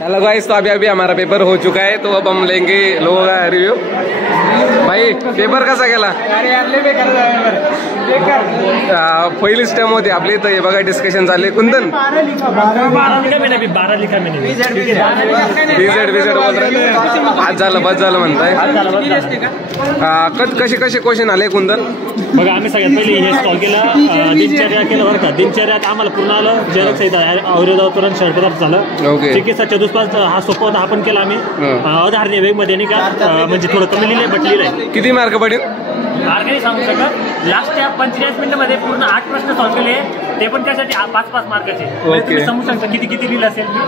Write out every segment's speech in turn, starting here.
Hello guys, तो अभी हमारा पेपर हो चुका है, तो अब हम लेंगे लोगों का रिव्यू। भाई पेपर कसा गेला? पहिली स्टेम होती आपली, तर हे बघा डिस्कशन झाले. कुंदन बस झालं म्हणताय. कसे क्वेश्चन आले कुंदन? बघा, आम्ही सगळ्यात पहिले हे सॉल्व केलं, दिनचर्या केलं बरं का. दिनचर्यात आम्हाला पूर्ण आलं. जैविक संहिता, अवरोधावतरण, शहर पदार्थ झालं. चिकित्सा चतुष्पाद हा सोपा होता, हा पण केला आम्ही. अधारणीय वेग मध्ये नाही का, म्हणजे थोडं कमी लिहिलंय, बट लिहिलंय. किती मार्क पडेल? मार्क नाही सांगू शकत. लास्टच्या 45 मिनिटांमध्ये पूर्ण 8 प्रश्न सॉल्व केले, ते पण त्यासाठी 5-5 मार्काचे. तुम्ही समजू शकता किती लिहिलं असेल मी.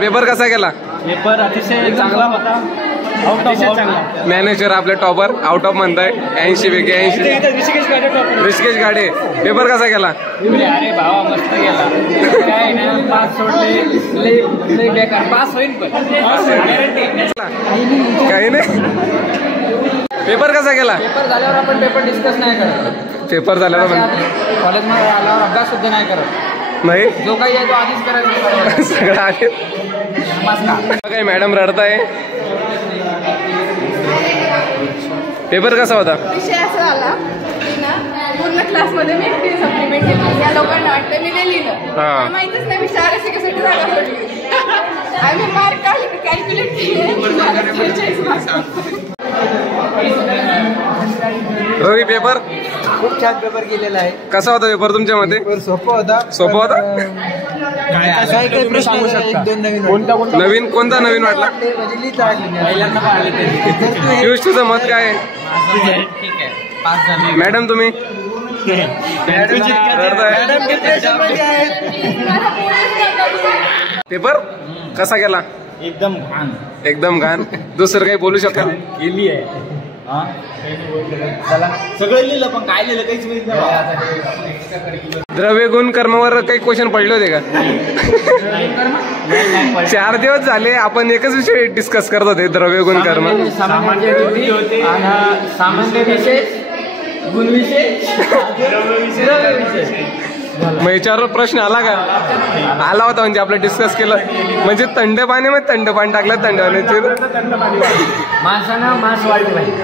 पेपर कसा गेला? पेपर अतिशय चांगला होता. मॅनेजर आपले टॉपर आउट ऑफ म्हणताय 80 पैकी 80. ऋषिकेश गाडे, पेपर कसा गेला? अरे भावा, मस्त गेला. काय नाही, पास सोडले, बेकार. पास होईल पण काही नाही. पेपर कसा गेला? पेपर झाल्यावर आपण पेपर डिस्कस नाही करत. पेपर झाल्यावर कॉलेजमध्ये आल्यावर अभ्यास सुद्धा नाही करत. नाही, जो काही आहे तो आधीच करायचा. सगळं आहे. काय मॅडम रडताय? पेपर कसा होता? विषय असा झाला की ना, पूर्ण क्लासमध्ये मी एकटी सप्लिमेंट केली. या लोकांना वाटतं मी नाही लिहिलं, माहितच नाही मी शाळा शिकायसाठी जागा सोडली. आम्ही मार्क कॅल्क्युलेट केले. रवी, पेपर खूप छान पेपर केलेला आहे. कसा होता पेपर तुमच्या मध्ये? सोपा होता. सोपा होता. काय प्रश्न एक दोन नवीन कोणता नवीन वाटला? पियुष, तुझं मत काय आहे? मॅडम तुम्ही? पेपर कसा गेला? एकदम घाण. दुसरं काही बोलू शकाल? गेली आहे. सगळं लिहिलं, पण काय लिहिलं काहीच माहित नाही. द्रव्य गुण कर्मावर काही क्वेश्चन पडले होते का? 4 दिवस झाले आपण एकच विषय डिस्कस करत होते, द्रव्य गुण कर्म. सामान्य विषय, गुण विषय, मग याच्यावर प्रश्न आला का? आला होता, म्हणजे आपलं डिस्कस केलं. म्हणजे थंड पाणी मध्ये थंड पाणी टाकलं, थंड पाण्याचे माणसानं मास वाढलं पाहिजे.